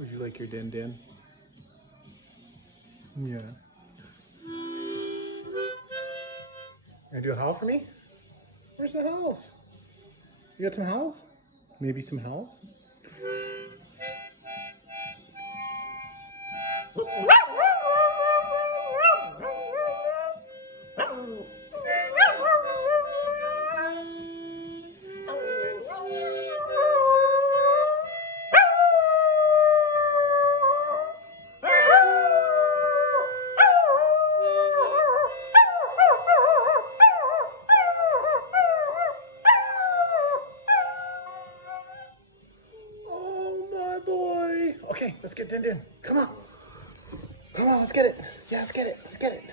Would you like your din din? Yeah. Gonna do a howl for me? Where's the howls? You got some howls? Maybe some howls? Okay, let's get Din Din. Come on. Come on, let's get it. Yeah, let's get it. Let's get it.